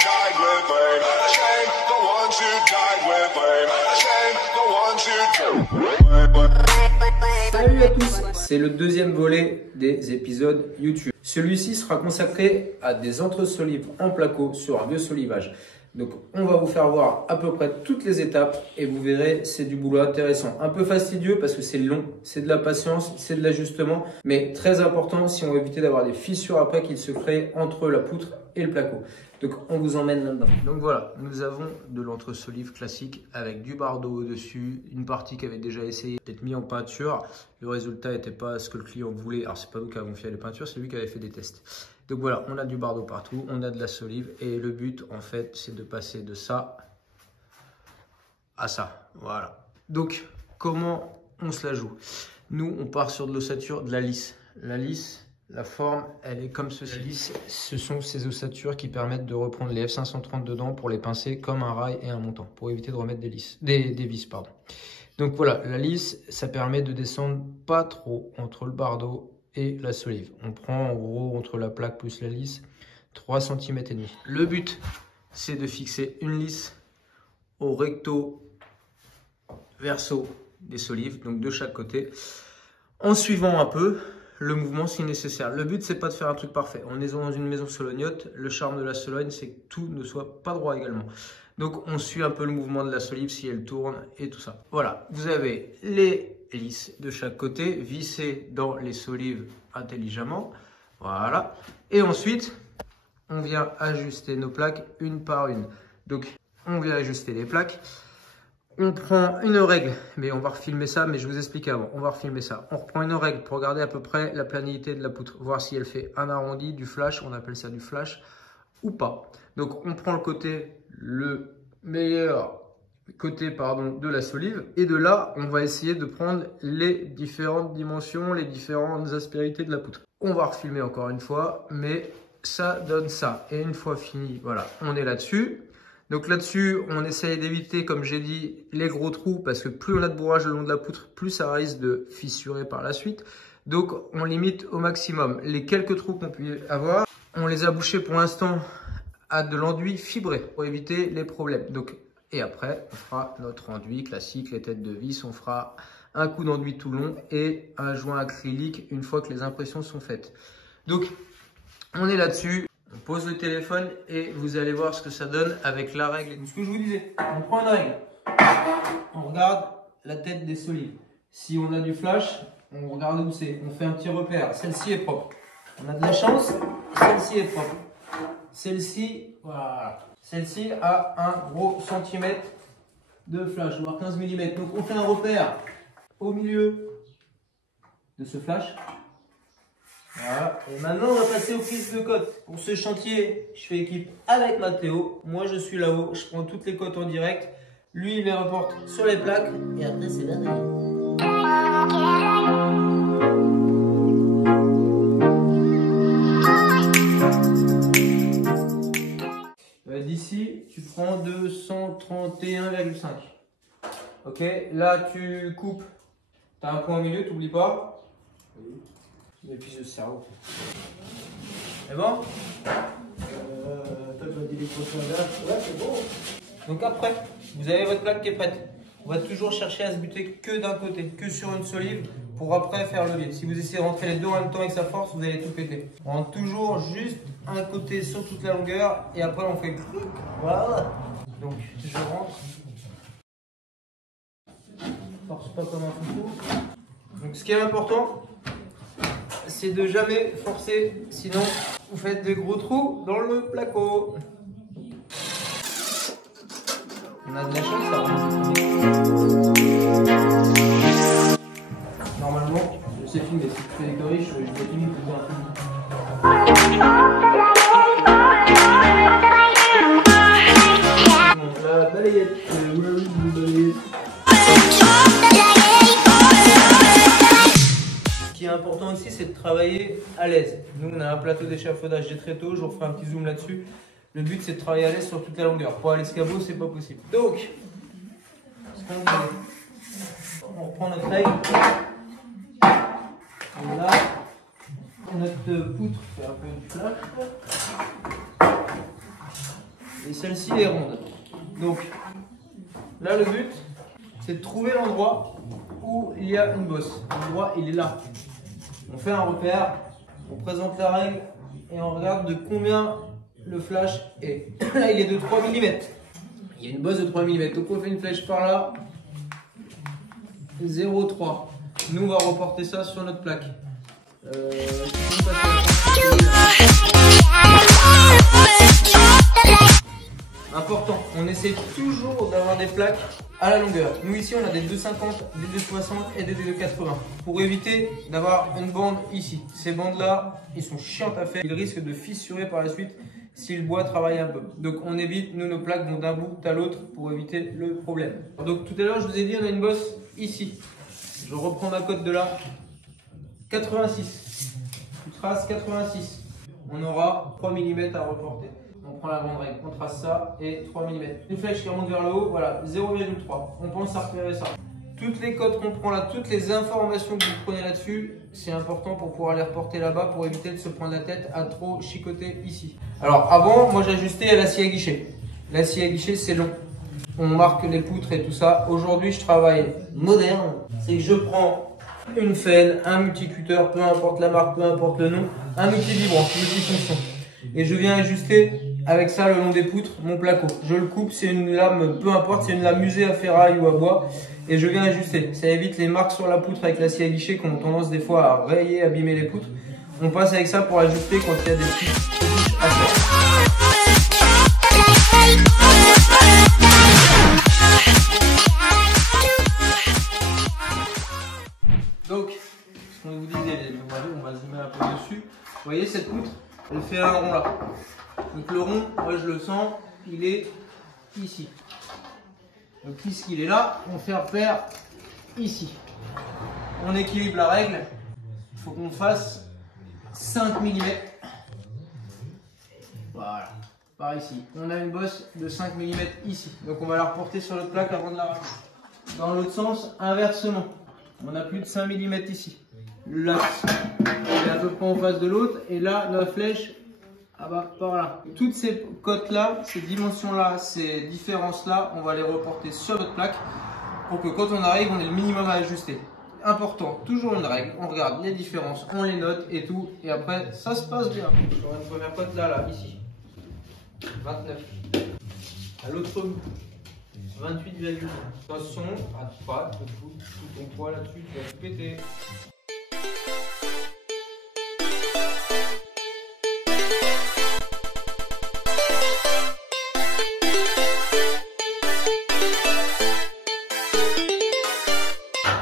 died with blame. Shame the ones who died with blame. Shame the ones who died. Salut à tous, c'est le deuxième volet des épisodes YouTube. Celui-ci sera consacré à des entre-solives en placo sur un vieux solivage. Donc on va vous faire voir à peu près toutes les étapes et vous verrez, c'est du boulot intéressant. Un peu fastidieux parce que c'est long, c'est de la patience, c'est de l'ajustement, mais très important si on veut éviter d'avoir des fissures après qu'il se crée entre la poutre et le placo. Donc on vous emmène là-dedans. Donc voilà, nous avons de l'entre-solive classique avec du bardeau au-dessus, une partie qui avait déjà essayé d'être mis en peinture. Le résultat n'était pas ce que le client voulait. Alors c'est pas nous qui avons fait les peintures, c'est lui qui avait fait des tests. Donc voilà, on a du bardeau partout, on a de la solive et le but en fait c'est de passer de ça à ça. Voilà. Donc comment on se la joue? Nous on part sur de l'ossature, de la lisse. La lisse, la forme, elle est comme ceci. La lisse, ce sont ces ossatures qui permettent de reprendre les F530 dedans pour les pincer comme un rail et un montant, pour éviter de remettre des vis. Pardon. Donc voilà, la lisse, ça permet de descendre pas trop entre le bardeau et la solive. On prend en gros entre la plaque plus la lisse 3,5 cm. Le but, c'est de fixer une lisse au recto verso des solives, donc de chaque côté, en suivant un peu le mouvement si nécessaire. Le but, c'est pas de faire un truc parfait. On est dans une maison solognote. Le charme de la Sologne, c'est que tout ne soit pas droit également. Donc, on suit un peu le mouvement de la solive si elle tourne et tout ça. Voilà, vous avez les lisses de chaque côté, vissées dans les solives intelligemment. Voilà. Et ensuite, on vient ajuster nos plaques une par une. Donc, on vient ajuster les plaques. On prend une règle, mais on va refilmer ça, mais je vous explique avant, on va refilmer ça. On reprend une règle pour regarder à peu près la planité de la poutre, voir si elle fait un arrondi, du flash, on appelle ça du flash, ou pas. Donc on prend le meilleur côté de la solive, et de là, on va essayer de prendre les différentes dimensions, les différentes aspérités de la poutre. On va refilmer encore une fois, mais ça donne ça. Et une fois fini, voilà, on est là-dessus. Donc là-dessus, on essaye d'éviter, comme j'ai dit, les gros trous parce que plus on a de bourrage le long de la poutre, plus ça risque de fissurer par la suite. Donc on limite au maximum. Les quelques trous qu'on peut avoir, on les a bouchés pour l'instant à de l'enduit fibré pour éviter les problèmes. Donc, et après, on fera notre enduit classique, les têtes de vis, on fera un coup d'enduit tout long et un joint acrylique une fois que les impressions sont faites. Donc on est là-dessus. On pose le téléphone et vous allez voir ce que ça donne avec la règle. Ce que je vous disais, on prend une règle, on regarde la tête des solives. Si on a du flash, on regarde où c'est, on fait un petit repère. Celle-ci est propre. On a de la chance, celle-ci est propre. Celle-ci, voilà. Celle-ci a un gros centimètre de flash, voire 15 mm. Donc on fait un repère au milieu de ce flash. Voilà. Et maintenant, on va passer aux prises de cotes. Pour ce chantier, je fais équipe avec Mathéo. Moi, je suis là-haut. Je prends toutes les cotes en direct. Lui, il les reporte sur les plaques. Et après, c'est la d'ici, tu prends 231,5. Ok, là, tu coupes. Tu as un point au milieu, tu n'oublies pas. Oui. Et puis je cerveau. C'est bon? T'as pas dit les prochains dates? Ouais, c'est bon. Donc après, vous avez votre plaque qui est prête. On va toujours chercher à se buter que d'un côté, que sur une solive, pour après faire le vide. Si vous essayez de rentrer les deux en même temps avec sa force, vous allez tout péter. On rentre toujours juste un côté sur toute la longueur et après on fait clic. Voilà. Donc je rentre. Force pas comme un fou. Donc ce qui est important, c'est de jamais forcer, sinon vous faites des gros trous dans le placo. On a de la chance, ça rentre. Normalement, c'est filmé. Si tu fais des conneries, je vais filmer pour voir un film. La balayette, Ce qui est important aussi, c'est de travailler à l'aise. Nous, on a un plateau d'échafaudage des tréteaux. Je vous referai un petit zoom là-dessus. Le but, c'est de travailler à l'aise sur toute la longueur. Pour aller l'escabeau, c'est pas possible. Donc, ce qu'on dit, on reprend notre règle. Là, notre poutre fait un peu une flash. et celle-ci est ronde. Donc là, le but, c'est de trouver l'endroit où il y a une bosse. L'endroit, il est là. On fait un repère, on présente la règle et on regarde de combien le flash est. Là, il est de 3 mm. Il y a une bosse de 3 mm. Donc on fait une flèche par là. 0,3. Nous, on va reporter ça sur notre plaque. Important, on essaie toujours d'avoir des plaques à la longueur. Nous ici on a des 2,50, des 2,60 et des 2,80 pour éviter d'avoir une bande ici. Ces bandes là, ils sont chiantes à faire, ils risquent de fissurer par la suite si le bois travaille un peu. Donc on évite, nous nos plaques vont d'un bout à l'autre pour éviter le problème. Donc tout à l'heure je vous ai dit on a une bosse ici. Je reprends ma cote de là, 86. Tu traces 86. On aura 3 mm à reporter. On prend la grande règle, on trace ça et 3 mm. Une flèche qui remonte vers le haut, voilà, 0,3. On pense à repérer ça. Toutes les cotes qu'on prend là, toutes les informations que vous prenez là-dessus, c'est important pour pouvoir les reporter là-bas pour éviter de se prendre la tête à trop chicoter ici. Alors avant, moi j'ajustais à l'acier à guichet. L'acier à guichet, c'est long. On marque les poutres et tout ça. Aujourd'hui, je travaille moderne. C'est que je prends une fenne, un multicutter, peu importe la marque, peu importe le nom, un outil vibrant, multifonction. Et je viens ajuster avec ça le long des poutres mon placo. Je le coupe, c'est une lame, peu importe, c'est une lame usée à ferraille ou à bois. Et je viens ajuster. Ça évite les marques sur la poutre avec l'acier à guichet qui ont tendance des fois à rayer, abîmer les poutres. On passe avec ça pour ajuster quand il y a des petites touches à faire. Donc, ce qu'on vous disait, on va zoomer un peu dessus. Vous voyez cette poutre, elle fait un rond là. Donc le rond, moi je le sens, il est ici. Donc puisqu'il est là, on fait repère ici. On équilibre la règle. Il faut qu'on fasse 5 mm. Voilà, par ici. On a une bosse de 5 mm ici. Donc on va la reporter sur notre plaque avant de la rajouter. Dans l'autre sens, inversement. On a plus de 5 mm ici. L'axe est à peu près en face de l'autre. Et là, la flèche, ah bah, par là. Toutes ces cotes-là, ces dimensions-là, ces différences-là, on va les reporter sur notre plaque pour que quand on arrive, on ait le minimum à ajuster. Important, toujours une règle. On regarde les différences, on les note et tout. Et après, ça se passe bien. J'aurai une première cote là, ici. 29. À l'autre bout. 28,1. Attention, rate pas de foutre tout ton poids là-dessus, tu vas tout péter.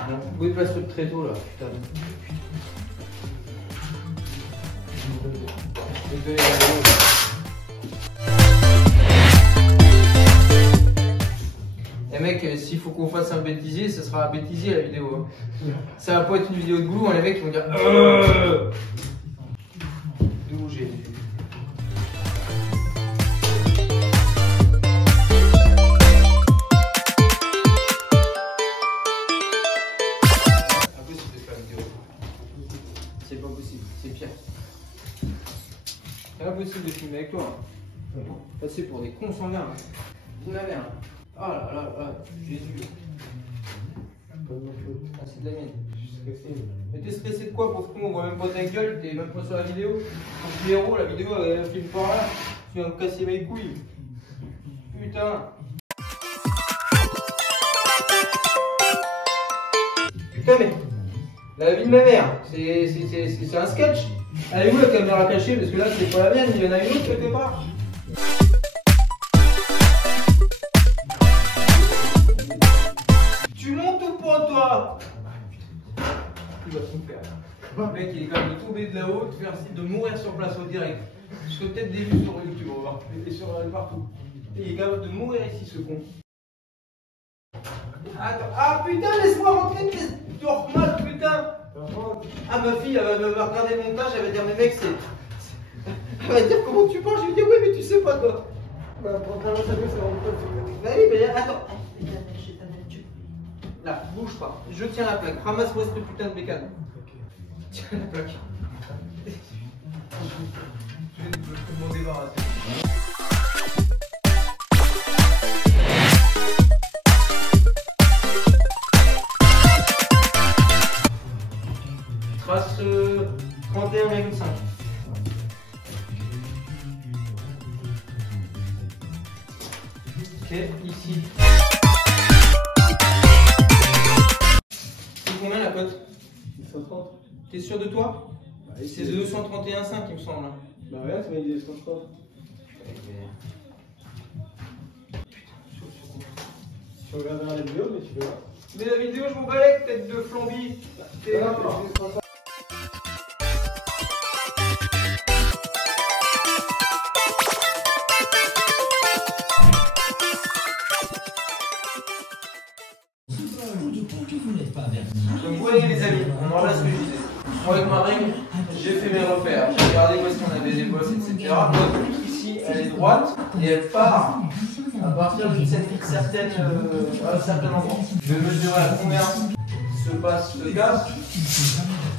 Bon, vous pouvez passer le tréteau là, putain. Et mec, s'il faut qu'on fasse un bêtisier, ça sera un bêtisier la vidéo. Ça va pas être une vidéo de goût, les mecs vont dire d'où j'ai. Impossible de faire une vidéo. C'est pas possible, c'est pire. C'est impossible de filmer avec toi. Passer pour des consanguins. Vous n'avez rien. Ah là là là, Jésus. Ah, c'est de la mienne. Mais t'es stressé de quoi, pauvre con? On voit même pas ta gueule, t'es même pas sur la vidéo. Ton petit héros, la vidéo elle filme par là. Tu viens me casser mes couilles. Putain. Putain, mais la vie de ma mère, c'est un sketch. Elle est où la caméra cachée? Parce que là, c'est pas la mienne, il y en a une autre quelque part. Tu montes ou pas, toi? Tu vas tout faire. Le mec, il est quand même tombé de là-haut, de mourir sur place au direct. Je ferai peut-être des vues sur YouTube, on va voir. Et sur partout. Et il est capable de mourir ici, ce con. Attends. Ah putain, laisse-moi rentrer, tu remarques, putain. Ah, ma fille, elle va regarder le montage, elle va dire, mais mec, c'est. Elle va dire, comment tu parles? Je lui dis, oui, mais tu sais pas, toi. Bah, pour ça, c'est vraiment pas. Bah oui, mais attends. Là, bouge pas. Je tiens la plaque. Ramasse-moi cette putain de bécane. Tiens la plaque. Je vais m'en débarrasser. Ok, ici. C'est combien la cote? 230. T'es sûr de toi? Bah, C'est 231,5 il me semble. Bah ouais, ça m'a dit 230. Tu regarderas la vidéo, mais tu verras. Mais la vidéo, je m'en balais, tête de flambi. T'es là. Donc vous voyez les amis, on en revient à ce que je disais. Moi avec ma ring, j'ai fait mes repères, j'ai regardé où est-ce qu'on avait des bosses, etc. Donc ici, elle est droite et elle part à partir d'une certaine endroit. Je vais mesurer à combien se passe le gaz.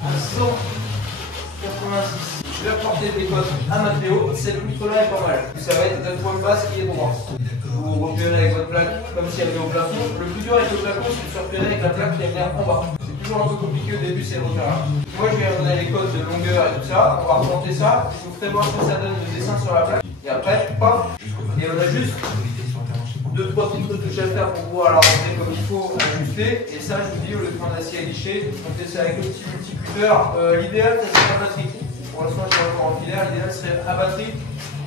À 186. Je vais reporter les cotes à Mathéo. Cette poutre-là est pas mal. Ça va être d'un point de base qui est droit. Vous repérez avec votre plaque comme si elle était au plafond. Le plus dur avec le plafond, c'est de se repérer avec la plaque qui est en bas. C'est toujours un peu compliqué au début, c'est repérage. Moi, je vais redonner les codes de longueur et tout ça. On va remonter ça. Je vous ferai voir ce que ça donne de dessin sur la plaque. Et après, paf. Et on a juste 2-3 petites retouches à faire pour pouvoir la rentrer comme il faut, ajuster. Et ça, je vous dis, au lieu de prendre l'acier à licher, on fait ça avec le petit multicuteur. L'idéal, ça serait la batterie. Pour l'instant, je suis encore en filaire. L'idéal serait à batterie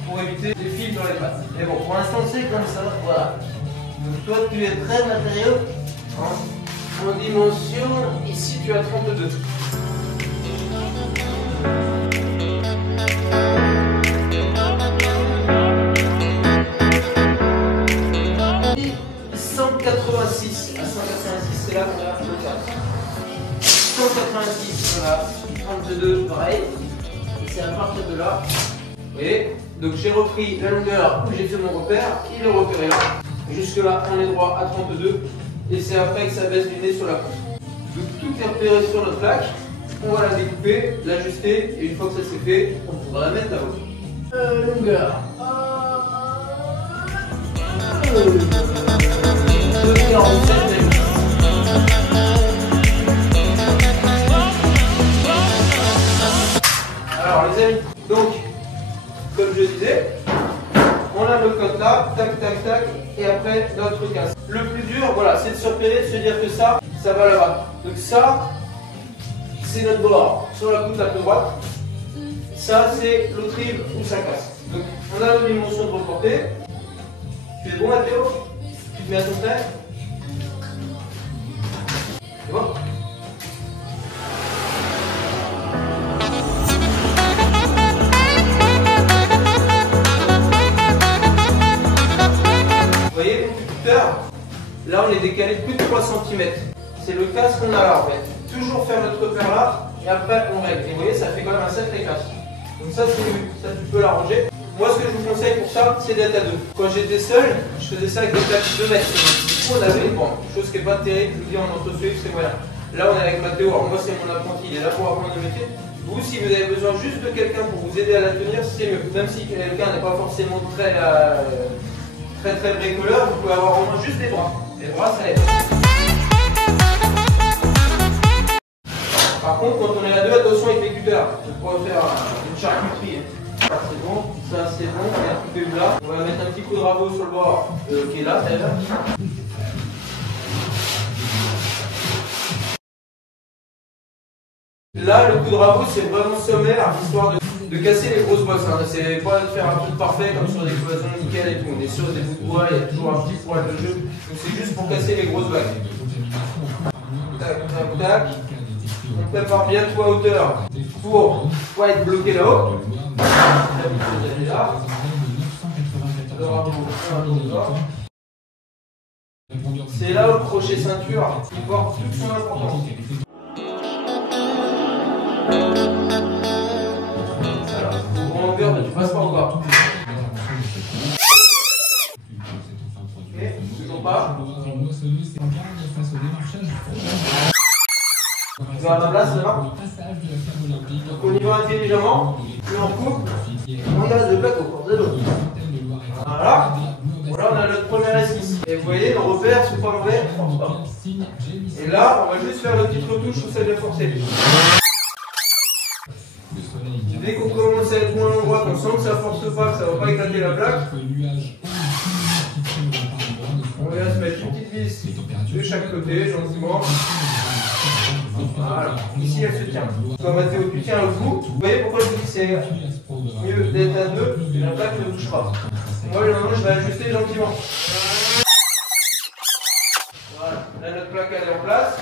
pour éviter les fils dans les pattes. Mais bon, pour l'instant, c'est comme ça. Voilà. Donc, toi, tu es très matériaux. En dimension, ici, tu as 32. À 186, c'est là qu'on a le cas. 186, on a 32, pareil. Et c'est à partir de là. Vous voyez? Donc j'ai repris la longueur où j'ai fait mon repère, il est repéré là. Jusque là, on est droit à 32. Et c'est après que ça baisse du nez sur la poutre. Donc tout est repéré sur notre plaque. On va la découper, l'ajuster. Et une fois que ça c'est fait, on pourra la mettre là-haut. Longueur. 2,47 m. Alors les amis, donc comme je disais, on a le code là, tac tac tac, et après notre casse. Le plus dur, voilà, c'est de se repérer, de se dire que ça va là-bas. Donc ça, c'est notre bord sur la poutre la plus droite. Ça, c'est l'autre rive où ça casse. Donc on a notre dimension de reporter. Tu es bon Mathéo? Tu te mets à ton frère? C'est bon? Vous voyez mon cutter? Là on est décalé de plus de 3 cm. C'est le casse qu'on a là en fait. Toujours faire notre repère là et après on règle. Et vous voyez ça fait quand même un sacré casse. Donc ça c'est mieux, ça tu peux l'arranger. Moi ce que je vous conseille pour ça c'est d'être à deux. Quand j'étais seul, je faisais ça avec des plaques de 2 mètres. Du coup on avait une bande, chose qui n'est pas terrible, je vous dis en entre-suivi c'est moyen. Là on est avec Mathéo, alors moi c'est mon apprenti, il est là pour apprendre le métier. Vous si vous avez besoin juste de quelqu'un pour vous aider à la tenir, c'est mieux. Même si quelqu'un n'est pas forcément très bricoleur, vous pouvez avoir au moins juste des bras. Les bras ça aide. Par contre quand on est à deux, attention avec les cutters, vous pouvez faire une charcuterie. Ça c'est bon, ça c'est bon, on va couper là. On va mettre un petit coup de rabot sur le bord qui est là d'ailleurs. Là, le coup de rabot, c'est vraiment sommaire, histoire de casser les grosses bosses. Hein. C'est pas de faire un truc parfait comme sur des cloisons nickel et tout. On est sur des bouts de bois, il y a toujours un petit poil de jeu. Donc c'est juste pour casser les grosses bagues. Tac, tac, tac. On prépare bien tout à hauteur pour pas être bloqué là-haut. L'habitude, elle est là. Le rabot, c'est là où le crochet ceinture qui porte toute son importance. Alors, en longueur, tu passes par encore. Ok, toujours pas. Tu vas à la place là. Donc on y va intelligemment, puis on coupe, on gaz de plaque au cours de l'eau. Voilà. Voilà, on a notre premier S6. Et vous voyez, nos repères sont pas mauvais. Et là, on va juste faire une petite retouche où ça vient forcer. Dès qu'on commence à être moins endroit, qu'on sent que ça force pas, que ça va pas éclater la plaque. de chaque côté, gentiment. Voilà. Ici, elle se tient. Toi, Mathéo, tu tiens le bout. Vous voyez pourquoi je vous dis que c'est mieux d'être à deux et la plaque ne bouge pas. Moi, maintenant, je vais ajuster gentiment. Voilà. Là, notre plaque, elle est en place.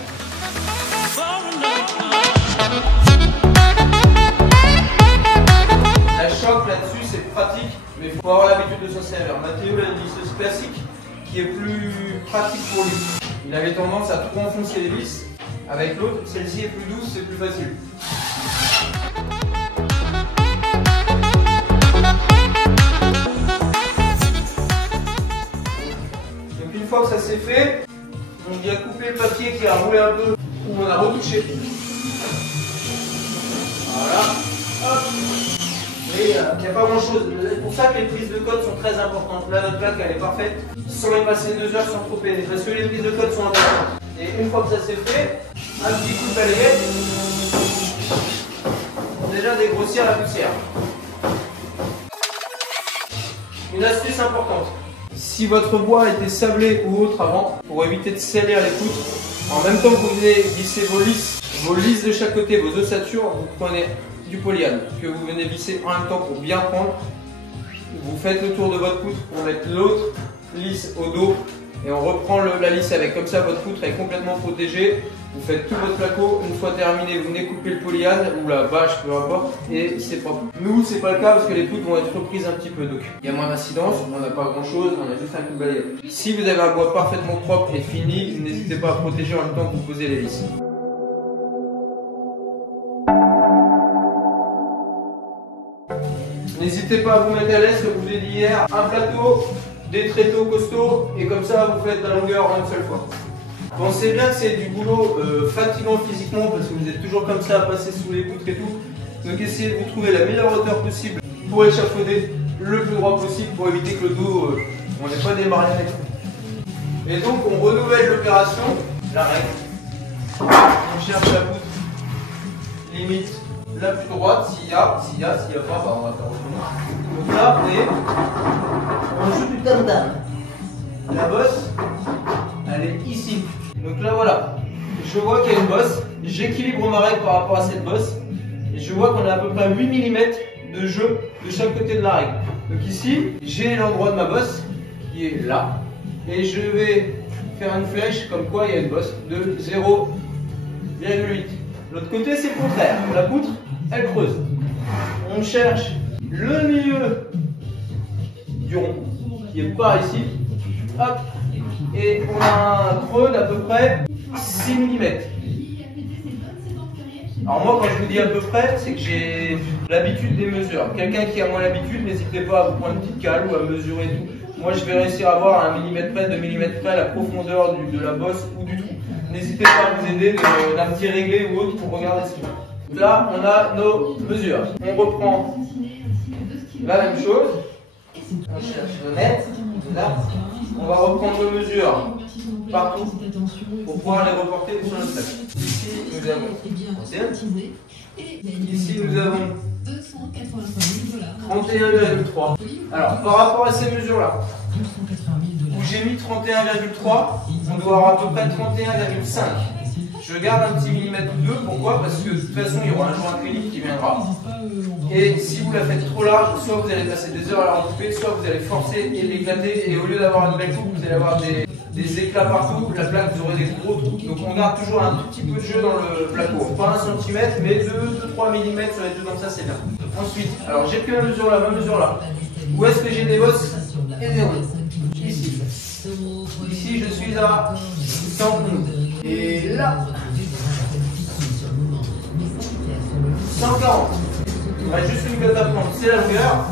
La choc là-dessus, c'est pratique, mais il faut avoir l'habitude de s'en servir. Mathéo, il a une visseuse classique qui est plus pratique pour lui. Il avait tendance à trop enfoncer les vis. Avec l'autre, celle-ci est plus douce, c'est plus facile. Donc une fois que ça s'est fait, on vient couper le papier qui a roulé un peu, où on a retouché. Voilà. Hop. Et il n'y a pas grand chose. C'est pour ça que les prises de code sont très importantes. Là, notre plaque, elle est parfaite, sans y passer 2 heures sans trop pénétrer. Parce que les prises de code sont importantes. Et une fois que ça s'est fait, un petit coup de balayette pour déjà dégrossir la poussière. Une astuce importante. Si votre bois était sablé ou autre avant, pour éviter de salir les poutres, en même temps que vous venez visser vos lisses de chaque côté, vos ossatures, vous prenez du polyane que vous venez visser en même temps pour bien prendre. Vous faites le tour de votre poutre pour mettre l'autre lisse au dos et on reprend la lisse avec. Comme ça, votre poutre est complètement protégée. Vous faites tout votre placo. Une fois terminé, vous venez couper le polyane ou la bâche, peu importe, et c'est propre. Nous, c'est pas le cas parce que les poutres vont être reprises un petit peu. Donc, il y a moins d'incidence, on n'a pas grand chose, on a juste un coup de balayette. Si vous avez un bois parfaitement propre et fini, n'hésitez pas à protéger en même temps que vous posez les lisses. N'hésitez pas à vous mettre à l'aise, comme je vous l'ai dit hier, un plateau, des tréteaux costauds, et comme ça vous faites la longueur en une seule fois. Pensez bien que c'est du boulot fatigant physiquement, parce que vous êtes toujours comme ça à passer sous les poutres et tout. Donc essayez de vous trouver la meilleure hauteur possible pour échafauder le plus droit possible, pour éviter que le dos, on n'ait pas des marionnettes. Et donc on renouvelle l'opération, la règle. On cherche la poutre limite la plus droite, s'il y a pas, bah on va faire autrement. Donc là, vous voyez, on joue du tam-tam. La bosse, elle est ici. Donc là, voilà, je vois qu'il y a une bosse, j'équilibre ma règle par rapport à cette bosse, et je vois qu'on a à peu près 8 mm de jeu de chaque côté de la règle. Donc ici, j'ai l'endroit de ma bosse, qui est là, et je vais faire une flèche, comme quoi il y a une bosse de 0,8. L'autre côté, c'est le contraire. La poutre, elle creuse. On cherche le milieu du rond, qui est par ici. Hop. Et on a un creux d'à peu près 6 mm. Alors moi, quand je vous dis à peu près, c'est que j'ai l'habitude des mesures. Quelqu'un qui a moins l'habitude, n'hésitez pas à vous prendre une petite cale ou à mesurer tout. Moi, je vais réussir à avoir à 1 mm près, 2 mm près la profondeur de la bosse ou du trou. N'hésitez pas à vous aider d'un petit réglé ou autre pour regarder ce qu'il faut. Là, on a nos mesures. On reprend la même chose. On cherche le mètre. Là, on va reprendre nos mesures partout pour pouvoir les reporter sur notre plaque. Ici, nous avons ici, nous avons 31,3. Alors, par rapport à ces mesures-là, où j'ai mis 31,3, on doit avoir à peu près 31,5. Je garde un petit millimètre ou deux, pourquoi? Parce que de toute façon il y aura un joint acrylique qui viendra. Et si vous la faites trop large, soit vous allez passer des heures à la recouper, soit vous allez forcer et l'éclater, et au lieu d'avoir une belle coupe, vous allez avoir des éclats partout, la plaque vous aurez des gros trous. Donc on garde toujours un tout petit peu de jeu dans le placo. Pas 1 cm, mais 2-3 mm sur les deux, comme ça c'est bien. Ensuite, alors j'ai pris ma mesure là. Où est-ce que j'ai des bosses et des ronds? Ici. Ici je suis à 111. Et là, 140. Il reste juste une cote à prendre, c'est la longueur.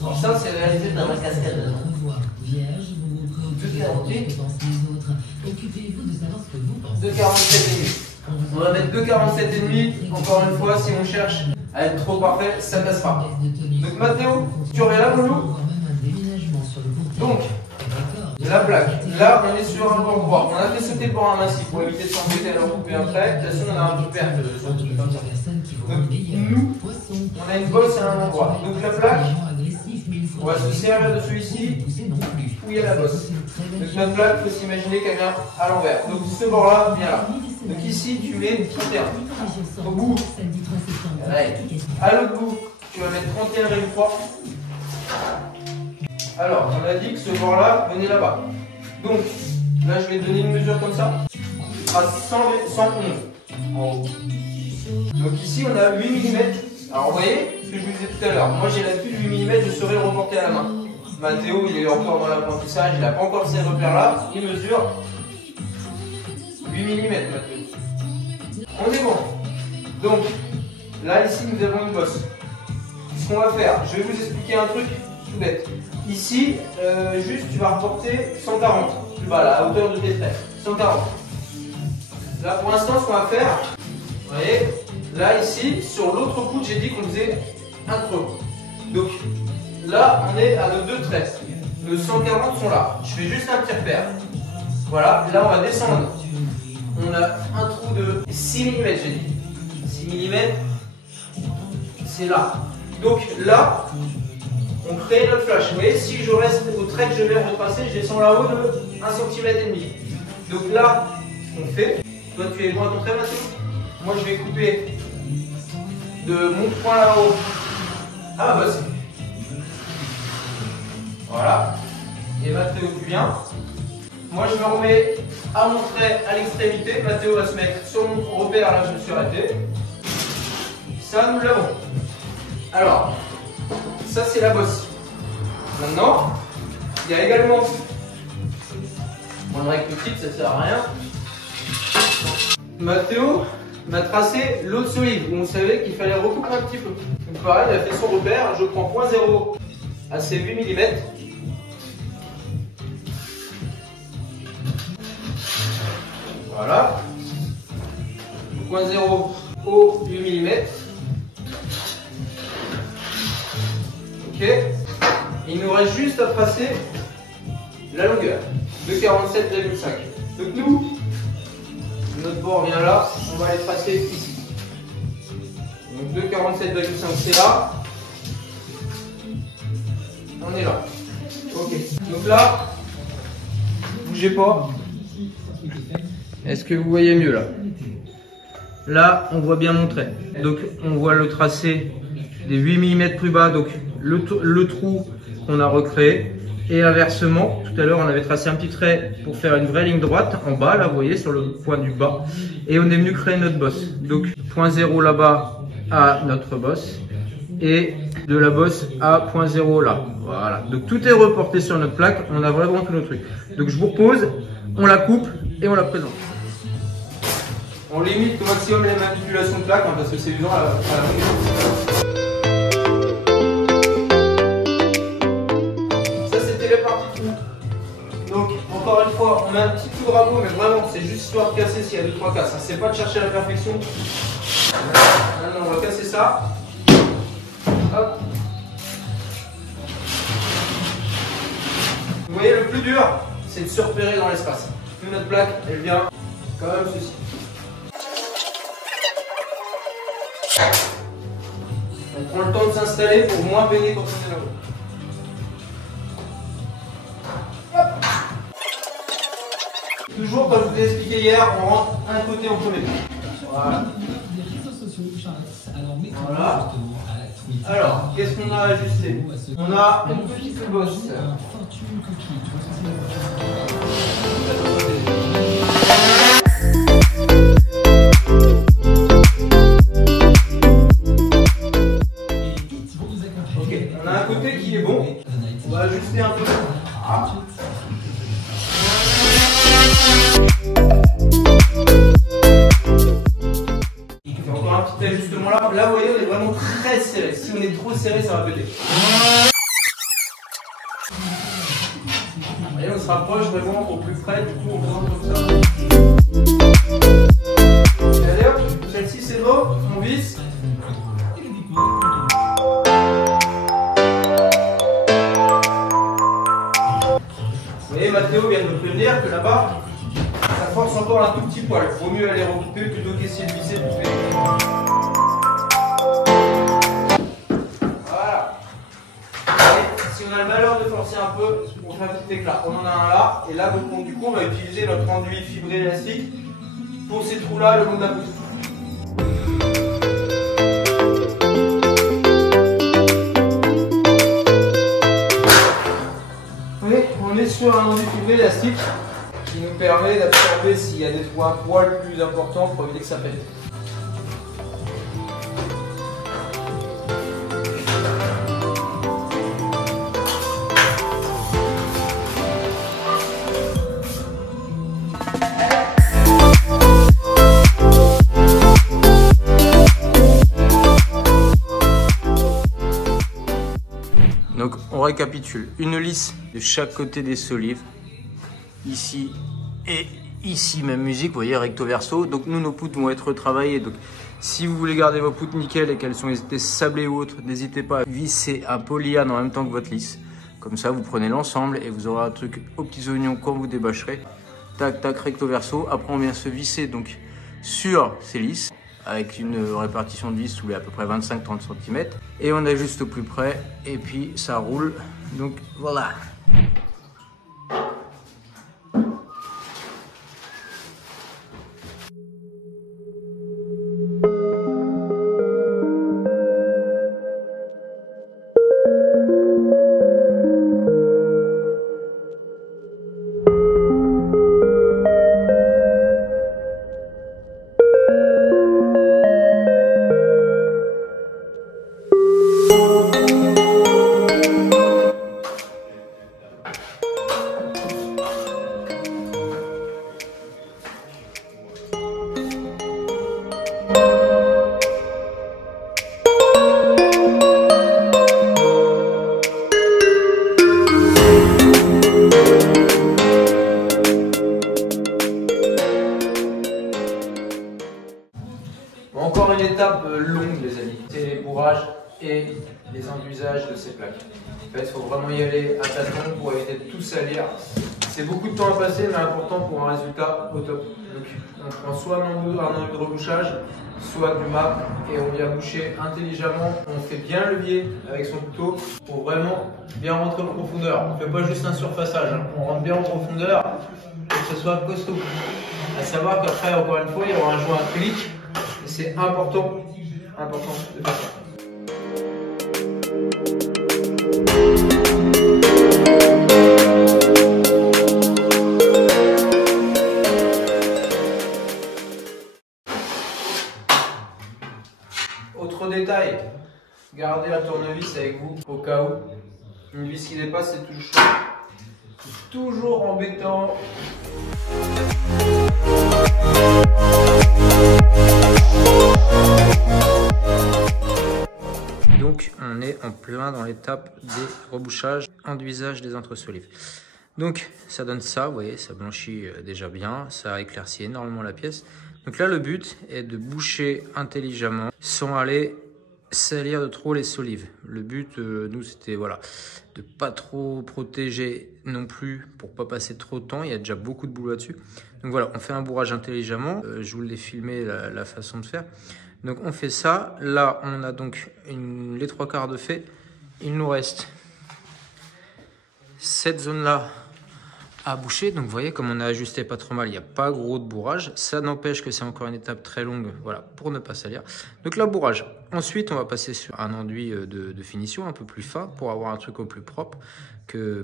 Alors ça, c'est réalisé dans ma cascade. 2,48. 2,47,5. On va mettre 2,47,5. Encore une fois, si on cherche à être trop parfait, ça ne passera. Donc Mathéo, tu aurais là, Loulou. Donc, la plaque. Là, on est sur un bord droit. On a fait sauter le bord aminci pour éviter de s'embêter à le recouper après. De toute façon, on a un peu perte sur le truc comme ça. Donc, nous, on a une bosse à un endroit. Donc, la plaque, On va se servir de celui-ci où il y a la bosse. Donc notre plaque, il faut s'imaginer qu'elle vient à l'envers. Donc ce bord-là vient là. Donc ici, tu mets 31. Au bout, à l'autre bout, tu vas mettre 31,3. Alors, on a dit que ce bord-là venait là-bas. Donc, là, je vais te donner une mesure comme ça. À 111 en haut. Donc ici, on a 8 mm. Alors, vous voyez ce que je vous disais tout à l'heure. Moi, j'ai l'habitude de 8 mm, je saurais le reporter à la main. Mathéo, il est encore dans l'apprentissage, il n'a pas encore ces repères-là. Il mesure 8 mm, Mathéo. On est bon. Donc, là, ici, nous avons une bosse. Ce qu'on va faire, je vais vous expliquer un truc tout bête. Ici, juste, tu vas reporter 140. Plus bas, là, à hauteur de tes traits. 140. Là, pour l'instant, ce qu'on va faire, vous voyez, là, ici, sur l'autre coude, j'ai dit qu'on faisait un creux. Donc, là, on est à nos deux traits. Nos 140 sont là. Je fais juste un petit repère. Voilà, là, on va descendre. On a un trou de 6 mm, j'ai dit. 6 mm, c'est là. Donc, là, on crée notre flash. Vous voyez, si je reste au trait que je vais retracer, je descends là-haut de 1,5 cm. Donc là, ce qu'on fait, toi tu es bon à ton trait, Mathieu. Moi je vais couper de mon point là-haut à ma bosse. Voilà. Et Mathéo, tu viens. Moi je me remets à mon trait à l'extrémité. Mathéo va se mettre sur mon repère, là je me suis arrêté. Ça, nous l'avons. Alors, ça c'est la bosse. Maintenant, il y a également, on avec petite, ça sert à rien. Mathéo m'a tracé l'autre solive où on savait qu'il fallait recouper un petit peu. Donc pareil, il a fait son repère, je prends 0.0 à ces 8 mm. Voilà. 0.0 au 8 mm. Ok. Il nous reste juste à tracer la longueur de 47,5. Donc nous, notre bord vient là, on va les tracer ici. Donc de 47,5 c'est là. On est là. Ok. Donc là, bougez pas. Est-ce que vous voyez mieux là? Là, on voit bien mon trait. Donc on voit le tracé des 8 mm plus bas, donc le trou qu'on a recréé. Et inversement, tout à l'heure on avait tracé un petit trait pour faire une vraie ligne droite en bas, là vous voyez, sur le point du bas. Et on est venu créer notre bosse. Donc 0.0 là-bas à notre bosse. Et de la bosse à 0.0 là. Voilà. Donc tout est reporté sur notre plaque, on a vraiment tous nos trucs. Donc je vous repose, on la coupe et on la présente. On limite au maximum les manipulations de plaque, hein, parce que c'est usant à la longue. Donc, encore une fois, on met un petit coup de rabot, mais vraiment, c'est juste histoire de casser s'il y a 2-3 casses. C'est pas de chercher la perfection. Maintenant, on va casser ça. Hop. Vous voyez, le plus dur, c'est de se repérer dans l'espace. Nous, notre plaque, elle vient quand même ceci. On prend le temps de s'installer pour moins peiner quand on est là-haut. Toujours, comme je vous ai expliqué hier, on rentre un côté en premier. Voilà. Voilà. Alors, qu'est-ce qu'on a ajusté? On a une petite bosse. Ok, on a un côté qui est bon. On va ajuster un peu. Ah. Encore un petit ajustement là. Là, vous voyez, on est vraiment très serré. Si on est trop serré, ça va péter. Vous voyez, on se rapproche vraiment au plus près. Du coup, on rentre comme ça. Et allez hop, celle-ci c'est beau. On visse. Vous voyez, Mathéo vient de me prévenir que là-bas, ça force encore un tout petit poil. Vaut mieux aller recouper plutôt qu'essayer de visser tout fait. Voilà. Et si si on a le malheur de forcer un peu, on fait un petit éclat. On en a un là, et là, donc, du coup, on va utiliser notre enduit fibré élastique pour ces trous-là le long de la poutre. On est sur un enduit fibré élastique qui nous permet d'absorber s'il y a des trous un poil plus importants pour éviter que ça pète. Donc on récapitule, une lisse de chaque côté des solives, ici et ici, même musique, vous voyez, recto verso. Donc nous, nos poutres vont être retravaillées. Donc si vous voulez garder vos poutres nickel et qu'elles ont été sablées ou autres, n'hésitez pas à visser un polyane en même temps que votre lisse. Comme ça, vous prenez l'ensemble et vous aurez un truc aux petits oignons quand vous débâcherez. Tac, tac, recto verso. Après, on vient se visser donc sur ces lisses, avec une répartition de vis tous les à peu près 25-30 cm. Et on ajuste au plus près et puis ça roule. Donc voilà. Encore une étape longue, les amis, c'est les bourrages et les enduisages de ces plaques. En fait, il faut vraiment y aller à tâtons pour éviter de tout salir. C'est beaucoup de temps à passer, mais important pour un résultat au top. Donc, on prend soit un enduit de rebouchage, soit du MAP, et on vient boucher intelligemment. On fait bien levier avec son couteau pour vraiment bien rentrer en profondeur. On ne fait pas juste un surfaçage, hein. On rentre bien en profondeur pour que ce soit costaud. À savoir qu'après, encore une fois, il y aura un joint acrylique. C'est important de faire ça. Autre détail, gardez la tournevis avec vous au cas où. Une vis qui dépasse, c'est toujours embêtant. Donc on est en plein dans l'étape des rebouchages, enduisage des entressolives. Donc ça donne ça, vous voyez, ça blanchit déjà bien, ça éclaircit énormément la pièce. Donc là le but est de boucher intelligemment sans aller salir de trop les solives. Le but, nous, c'était voilà, de pas trop protéger non plus pour pas passer trop de temps. Il y a déjà beaucoup de boulot là-dessus. Donc voilà, on fait un bourrage intelligemment. Je vous l'ai filmé la façon de faire. Donc on fait ça. Là, on a donc les 3/4 de fait. Il nous reste cette zone-là à boucher. Donc vous voyez, comme on a ajusté pas trop mal, il n'y a pas gros de bourrage. Ça n'empêche que c'est encore une étape très longue, voilà, pour ne pas salir. Donc là, bourrage. Ensuite, on va passer sur un enduit de finition un peu plus fin pour avoir un truc au plus propre, que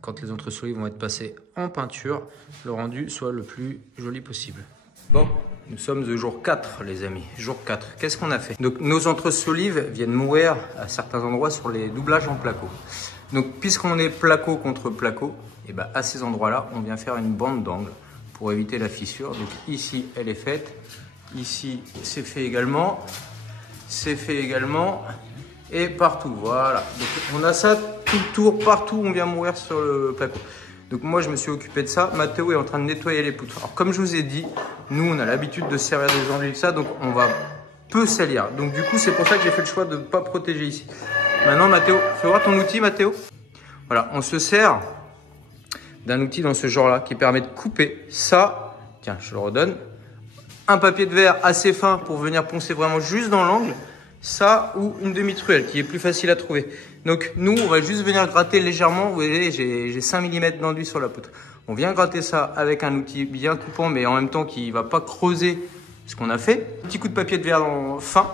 quand les entressolives vont être passés en peinture, le rendu soit le plus joli possible. Bon, nous sommes au jour 4, les amis. Jour 4. Qu'est-ce qu'on a fait? Donc nos entressolives viennent mourir à certains endroits sur les doublages en placo. Donc puisqu'on est placo contre placo, et ben à ces endroits-là, on vient faire une bande d'angle pour éviter la fissure. Donc ici, elle est faite. Ici, c'est fait également. C'est fait également. Et partout, voilà. Donc on a ça tout le tour, partout où on vient mourir sur le placo. Donc moi, je me suis occupé de ça. Mathéo est en train de nettoyer les poutres. Alors comme je vous ai dit, nous, on a l'habitude de servir des enduits de ça, donc on va peu salir. Donc du coup, c'est pour ça que j'ai fait le choix de ne pas protéger ici. Maintenant, Mathéo, fais voir ton outil, Mathéo. Voilà, on se sert d'un outil dans ce genre-là qui permet de couper ça. Tiens, je le redonne. Un papier de verre assez fin pour venir poncer vraiment juste dans l'angle. Ça ou une demi-truelle qui est plus facile à trouver. Donc nous, on va juste venir gratter légèrement. Vous voyez, j'ai 5 mm d'enduit sur la poutre. On vient gratter ça avec un outil bien coupant, mais en même temps qui ne va pas creuser ce qu'on a fait. Un petit coup de papier de verre fin.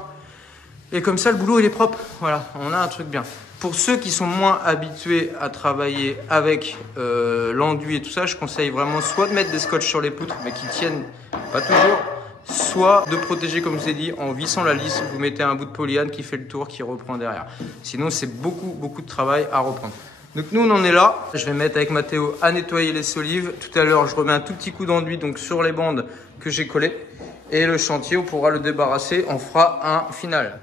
Et comme ça, le boulot, il est propre. Voilà, on a un truc bien. Pour ceux qui sont moins habitués à travailler avec l'enduit et tout ça, je conseille vraiment soit de mettre des scotch sur les poutres, mais qui tiennent pas toujours, soit de protéger, comme je vous ai dit, en vissant la lisse. Vous mettez un bout de polyane qui fait le tour, qui reprend derrière. Sinon, c'est beaucoup de travail à reprendre. Donc nous, on en est là. Je vais mettre avec Mathéo à nettoyer les solives. Tout à l'heure, je remets un tout petit coup d'enduit donc sur les bandes que j'ai collées. Et le chantier, on pourra le débarrasser. On fera un final.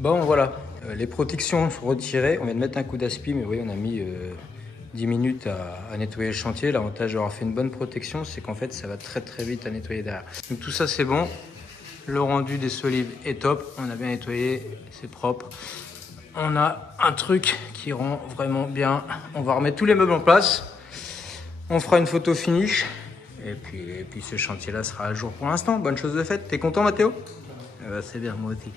Bon voilà, les protections sont retirées. On vient de mettre un coup d'aspi, mais oui, on a mis 10 minutes à nettoyer le chantier. L'avantage d'avoir fait une bonne protection, c'est qu'en fait, ça va très vite à nettoyer derrière. Donc tout ça, c'est bon. Le rendu des solives est top. On a bien nettoyé, c'est propre. On a un truc qui rend vraiment bien. On va remettre tous les meubles en place. On fera une photo finish. Et puis ce chantier-là sera à jour pour l'instant. Bonne chose de faite. T'es content, Mathéo? C'est bien, moi aussi.